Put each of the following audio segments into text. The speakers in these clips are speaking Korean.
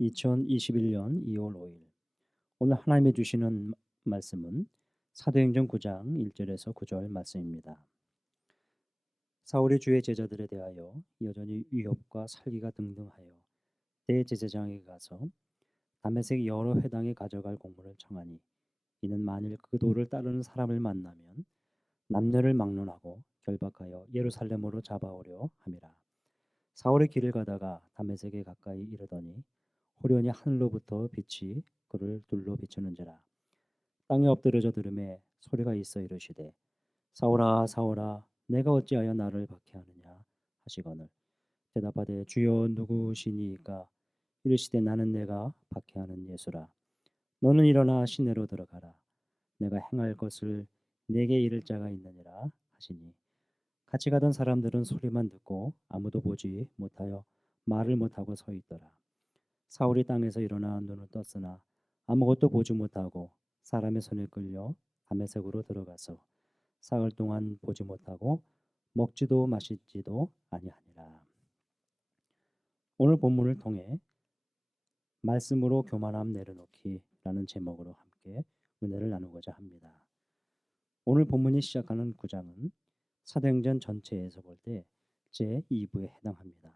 2021년 2월 5일 오늘 하나님이 주시는 말씀은 사도행전 9장 1절에서 9절 말씀입니다. 사울이 주의 제자들에 대하여 여전히 위협과 살기가 등등하여 대제사장에게 가서 다메섹 여러 회당에 가져갈 공문을 청하니 이는 만일 그 도를 따르는 사람을 만나면 남녀를 막론하고 결박하여 예루살렘으로 잡아오려 함이라. 사울의 길을 가다가 다메섹에 가까이 이르더니 호련히 하늘로부터 빛이 그를 둘러 비추는지라. 땅에 엎드려져 들음에 소리가 있어 이르시되 사울아 사울아 내가 어찌하여 나를 박해하느냐 하시거늘 대답하되 주여 누구시니이까 이르시되 나는 내가 박해하는 예수라. 너는 일어나 시내로 들어가라. 내가 행할 것을 내게 이를 자가 있느니라 하시니 같이 가던 사람들은 소리만 듣고 아무도 보지 못하여 말을 못하고 서 있더라. 사울이 땅에서 일어나 눈을 떴으나 아무것도 보지 못하고 사람의 손에 끌려 다메섹으로 들어가서 사흘 동안 보지 못하고 먹지도 마시지도 아니하니라. 오늘 본문을 통해 말씀으로 교만함 내려놓기라는 제목으로 함께 은혜를 나누고자 합니다. 오늘 본문이 시작하는 9장은 사도행전 전체에서 볼 때 제2부에 해당합니다.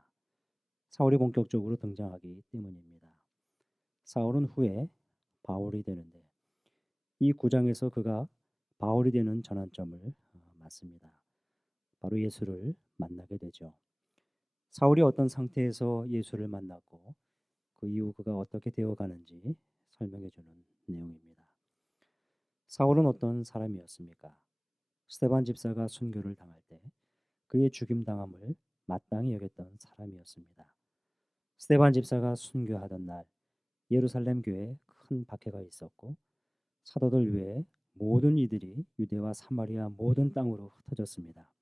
사울이 본격적으로 등장하기 때문입니다. 사울은 후에 바울이 되는데 이 9장에서 그가 바울이 되는 전환점을 맞습니다. 바로 예수를 만나게 되죠. 사울이 어떤 상태에서 예수를 만났고 그 이후 그가 어떻게 되어가는지 설명해 주는 내용입니다. 사울은 어떤 사람이었습니까? 스데반 집사가 순교를 당할 때 그의 죽임당함을 마땅히 여겼던 사람이었습니다. 스데반 집사가 순교하던 날 예루살렘 교회에 큰 박해가 있었고 사도들 외에 모든 이들이 유대와 사마리아 모든 땅으로 흩어졌습니다.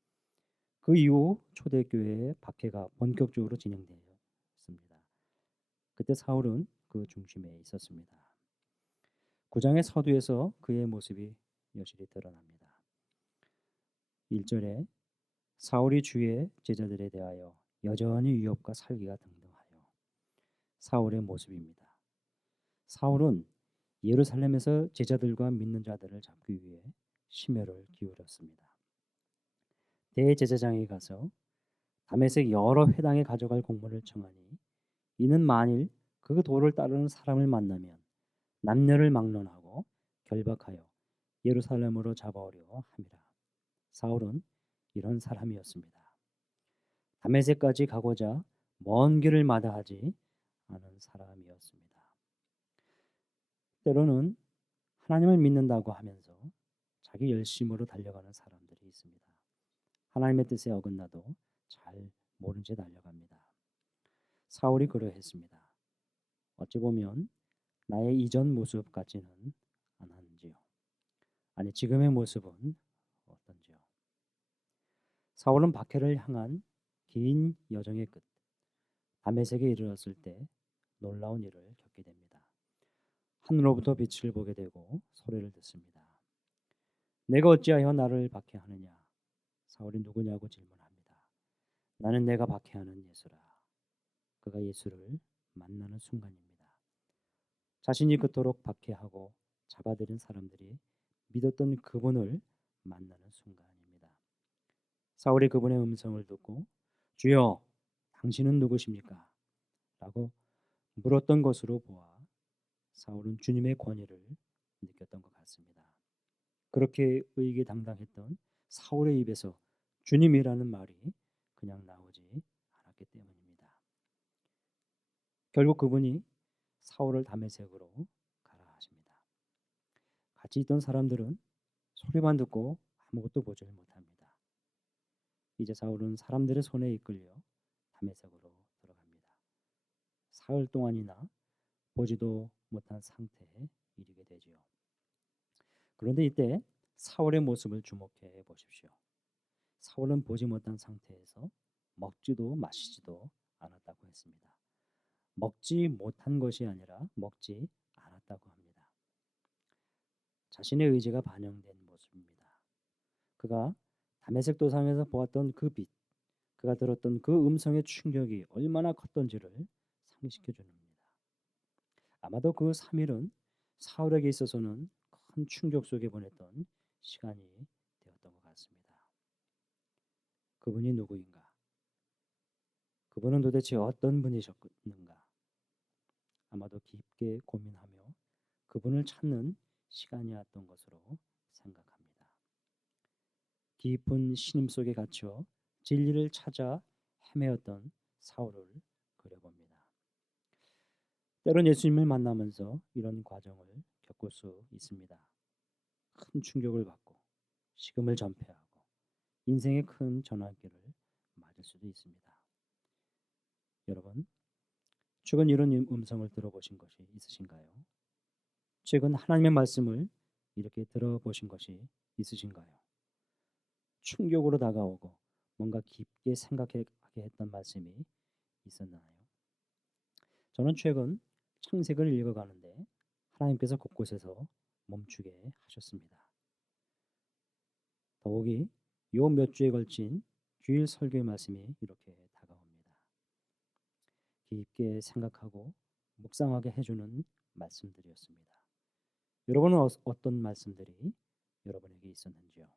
그 이후 초대교회의 박해가 본격적으로 진행되었습니다. 그때 사울은 그 중심에 있었습니다. 9장의 서두에서 그의 모습이 여실히 드러납니다. 1절에 사울이 주의 제자들에 대하여 여전히 위협과 살기가 등등하여 사울의 모습입니다. 사울은 예루살렘에서 제자들과 믿는 자들을 잡기 위해 심혈을 기울였습니다. 대제사장에 가서 다메섹 여러 회당에 가져갈 공문을 청하니 이는 만일 그 도를 따르는 사람을 만나면 남녀를 막론하고 결박하여 예루살렘으로 잡아오려 함이라. 사울은 이런 사람이었습니다. 다메섹까지 가고자 먼 길을 마다하지 않은 사람이었습니다. 때로는 하나님을 믿는다고 하면서 자기 열심으로 달려가는 사람들이 있습니다. 하나님의 뜻에 어긋나도 잘 모른 채 달려갑니다. 사울이 그러했습니다. 어찌 보면 나의 이전 모습 같지는 않았는지요. 아니 지금의 모습은 어떤지요. 사울은 박해를 향한 긴 여정의 끝 다메섹에 이르렀을 때 놀라운 일을 겪게 됩니다. 하늘로부터 빛을 보게 되고 소리를 듣습니다. 내가 어찌하여 나를 박해하느냐? 사울이 누구냐고 질문합니다. 나는 내가 박해하는 예수라. 그가 예수를 만나는 순간입니다. 자신이 그토록 박해하고 잡아들인 사람들이 믿었던 그분을 만나는 순간입니다. 사울이 그분의 음성을 듣고 주여 당신은 누구십니까? 라고 물었던 것으로 보아 사울은 주님의 권위를 느꼈던 것 같습니다. 그렇게 의기당당했던 사울의 입에서 주님이라는 말이 그냥 나오지 않았기 때문입니다. 결국 그분이 사울을 다메섹으로 가라 하십니다. 같이 있던 사람들은 소리만 듣고 아무것도 보지 못합니다. 이제 사울은 사람들의 손에 이끌려 다메섹으로 들어갑니다. 사흘 동안이나 보지도 못한 상태에 이르게 되지요. 그런데 이때 사울의 모습을 주목해 보십시오. 사울은 보지 못한 상태에서 먹지도 마시지도 않았다고 했습니다. 먹지 못한 것이 아니라 먹지 않았다고 합니다. 자신의 의지가 반영된 모습입니다. 그가 다메섹 도상에서 보았던 그 빛, 그가 들었던 그 음성의 충격이 얼마나 컸던지를 상기시켜 줍니다. 아마도 그 3일은 사울에게 있어서는 큰 충격 속에 보냈던 시간이 되었던 것 같습니다. 그분이 누구인가? 그분은 도대체 어떤 분이셨는가? 아마도 깊게 고민하며 그분을 찾는 시간이었던 것으로 생각합니다. 깊은 신임 속에 갇혀 진리를 찾아 헤매었던 사울을 그려봅니다. 때론 예수님을 만나면서 이런 과정을 겪을 수 있습니다. 큰 충격을 받고 식음을 전폐하고 인생의 큰 전환기를 맞을 수도 있습니다. 여러분, 최근 이런 음성을 들어보신 것이 있으신가요? 최근 하나님의 말씀을 이렇게 들어보신 것이 있으신가요? 충격으로 다가오고 뭔가 깊게 생각하게 했던 말씀이 있었나요? 저는 최근 창세기를 읽어가는데 하나님께서 곳곳에서 멈추게 하셨습니다. 더욱이 요 몇 주에 걸친 주일 설교의 말씀이 이렇게 다가옵니다. 깊게 생각하고 묵상하게 해주는 말씀들이었습니다. 여러분은 어떤 말씀들이 여러분에게 있었는지요?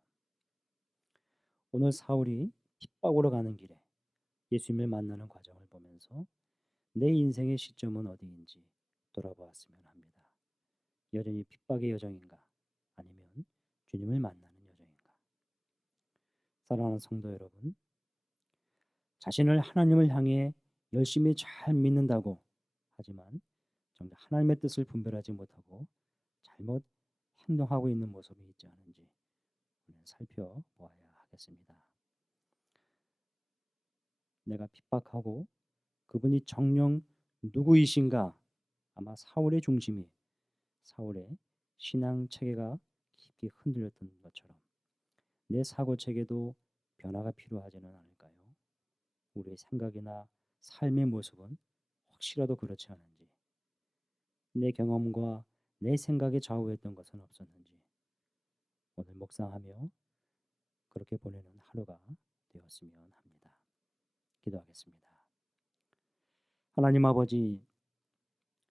오늘 사울이 핍박으로 가는 길에 예수님을 만나는 과정을 보면서 내 인생의 시점은 어디인지 돌아보았으면 합니다. 여전히 핍박의 여정인가? 아니면 주님을 만나는 여정인가? 사랑하는 성도 여러분, 자신을 하나님을 향해 열심히 잘 믿는다고 하지만 정작 하나님의 뜻을 분별하지 못하고 잘못 행동하고 있는 모습이 있지 않은지 오늘 살펴보아야 하겠습니다. 내가 핍박하고 그분이 정녕 누구이신가? 아마 사울의 중심이 사울의 신앙 체계가 깊이 흔들렸던 것처럼 내 사고 체계도 변화가 필요하지는 않을까요? 우리의 생각이나 삶의 모습은 혹시라도 그렇지 않은지, 내 경험과 내 생각에 좌우했던 것은 없었는지 오늘 묵상하며 그렇게 보내는 하루가 되었으면 합니다. 기도하겠습니다. 하나님 아버지,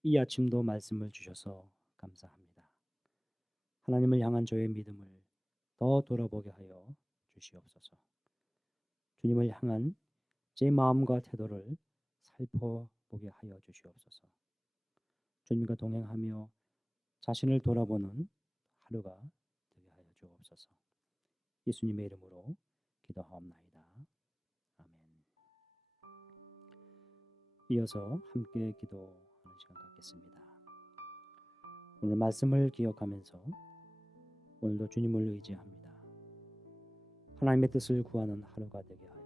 이 아침도 말씀을 주셔서 감사합니다. 하나님을 향한 저의 믿음을 더 돌아보게 하여 주시옵소서. 주님을 향한 제 마음과 태도를 살펴보게 하여 주시옵소서. 주님과 동행하며 자신을 돌아보는 하루가 되게 하여 주옵소서. 예수님의 이름으로 기도하옵나이다. 아멘. 이어서 함께 기도하는 시간 갖겠습니다. 오늘 말씀을 기억하면서 오늘도 주님을 의지합니다. 하나님의 뜻을 구하는 하루가 되게 하여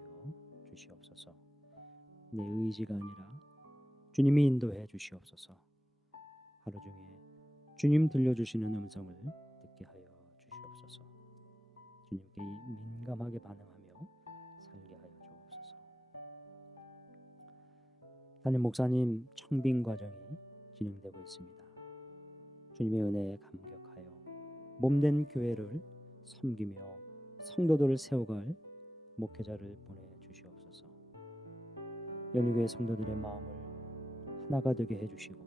주시옵소서. 내 의지가 아니라 주님이 인도해 주시옵소서. 하루 중에 주님 들려주시는 음성을 듣게 하여 주시옵소서. 주님께 민감하게 반응하며 살게 하여 주옵소서. 담임 목사님 청빙 과정이 진행되고 있습니다. 주님의 은혜에 감격하여 몸된 교회를 섬기며 성도들을 세워갈 목회자를 보내주시옵소서. 연희교회 성도들의 마음을 하나가 되게 해주시고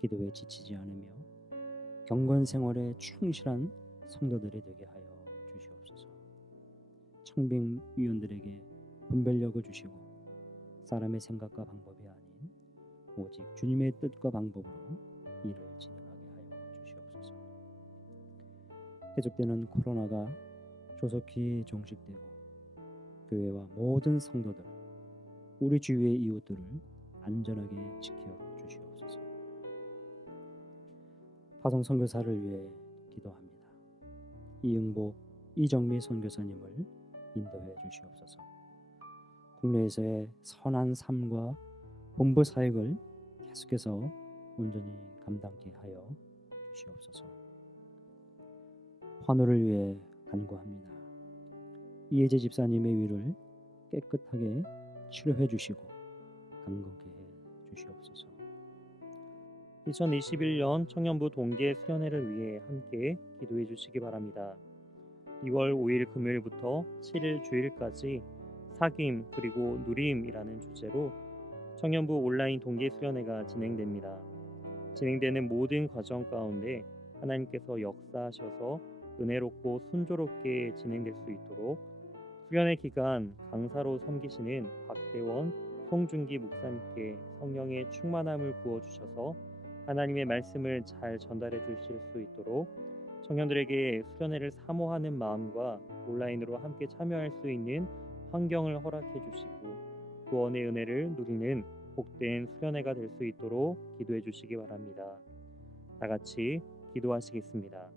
기도에 지치지 않으며 경건 생활에 충실한 성도들이 되게 하여 주시옵소서. 청빙위원들에게 분별력을 주시고 사람의 생각과 방법이 아닌 오직 주님의 뜻과 방법으로 일을 진행하게 하여 주시옵소서. 계속되는 코로나가 조속히 종식되고 교회와 모든 성도들, 우리 주위의 이웃들을 안전하게 지켜 주시옵소서. 파송 선교사를 위해 기도합니다. 이응복, 이정미 선교사님을 인도해 주시옵소서. 국내에서의 선한 삶과 본부 사역을 계속해서 온전히 감당케 하여 주시옵소서. 환우를 위해 간구합니다. 이혜재 집사님의 위를 깨끗하게 치료해 주시고 강건케 해 주시옵소서. 2021년 청년부 동계 수련회를 위해 함께 기도해 주시기 바랍니다. 2월 5일 금요일부터 7일 주일까지 사귐 그리고 누림이라는 주제로 청년부 온라인 동계 수련회가 진행됩니다. 진행되는 모든 과정 가운데 하나님께서 역사하셔서 은혜롭고 순조롭게 진행될 수 있도록 수련의 기간 강사로 섬기시는 박대원, 송준기 목사님께 성령의 충만함을 부어 주셔서 하나님의 말씀을 잘 전달해 주실 수 있도록 청년들에게 수련회를 사모하는 마음과 온라인으로 함께 참여할 수 있는 환경을 허락해 주시고 구원의 은혜를 누리는 복된 수련회가 될 수 있도록 기도해 주시기 바랍니다. 다 같이 기도하시겠습니다.